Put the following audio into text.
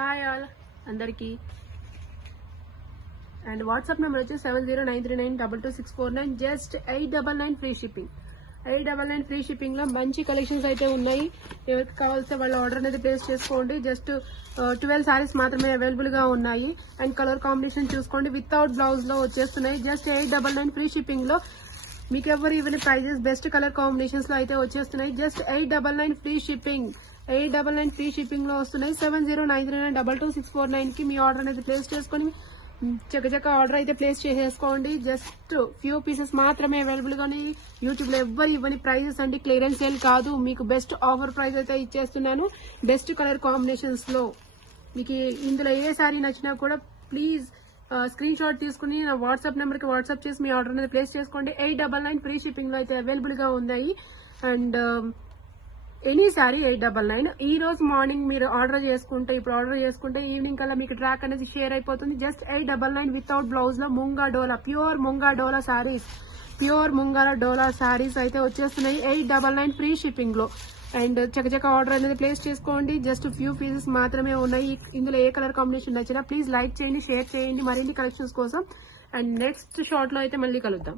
Hi all అందరికీ. And WhatsApp number వచ్చి 7093922649. Just 899 free shipping. 899 free shipping లో మంచి కలెక్షన్స్ అయితే ఉన్నాయి. ఎవరికి కావాల్సిన వాళ్ళ ఆర్డర్ అనేది ప్లేస్ చేసుకోండి. జస్ట్ 12 సారీస్ మాత్రమే అవైలబుల్ గా ఉన్నాయి. అండ్ కలర్ కాంబినేషన్ చూసుకోండి, వితౌట్ బ్లౌజ్ లో వచ్చేస్తున్నాయి. జస్ట్ 899 ఫ్రీ షిప్పింగ్ లో మీకు ఎవరు ఇవన్నీ ప్రైజెస్ బెస్ట్ కలర్ కాంబినేషన్స్ లో అయితే వచ్చేస్తున్నాయి. Just 899 free shipping. 899 free shipping లో వస్తున్నాయి. 7093922649 కి మీ ఆర్డర్ అనేది ప్లేస్ చేసుకొని చక్క ఆర్డర్ అయితే ప్లేస్ చేసేసుకోండి. జస్ట్ ఫ్యూ పీసెస్ మాత్రమే అవైలబుల్ గానీ యూట్యూబ్ లో ఎవ్వరు ఇవ్వని ప్రైజెస్ అండి. క్లియరెన్స్ సేల్ కాదు, మీకు బెస్ట్ ఆఫర్ ప్రైస్ అయితే ఇచ్చేస్తున్నాను. బెస్ట్ కలర్ కాంబినేషన్స్ లో మీకు ఇందులో ఏ సారీ నచ్చినా కూడా ప్లీజ్ స్క్రీన్ షాట్ తీసుకుని నా వాట్సాప్ నెంబర్ కి వాట్సాప్ చేసి మీ ఆర్డర్ అనేది ప్లేస్ చేసుకోండి. 899 ఫ్రీ షిప్పింగ్ లో అయితే అవైలబుల్ గా ఉన్నాయి. And any sorry 899. ఈ రోజు మార్నింగ్ మీరు ఆర్డర్ చేసుకుంటే, ఇప్పుడు ఆర్డర్ చేసుకుంటే ఈవినింగ్ కల్లా మీకు ట్రాక్ అనేది షేర్ అయిపోతుంది. జస్ట్ 899 వితౌట్ బ్లౌజ్ లో ముంగా డోలా, ప్యూర్ ముంగా డోలా సారీస్, ప్యూర్ ముంగా డోలా సారీస్ అయితే వచ్చేస్తున్నాయి 899 ఫ్రీ షిప్పింగ్ లో. అండ్ చక్క ఆర్డర్ అనేది ప్లేస్ చేసుకోండి. జస్ట్ ఫ్యూ పీసెస్ మాత్రమే ఉన్నాయి. ఇందులో ఏ కలర్ కాంబినేషన్ నచ్చినా ప్లీజ్ లైక్ చేయండి, షేర్ చేయండి మరిన్ని కలెక్షన్స్ కోసం. అండ్ నెక్స్ట్ షార్ట్ లో అయితే మళ్ళీ కలుద్దాం.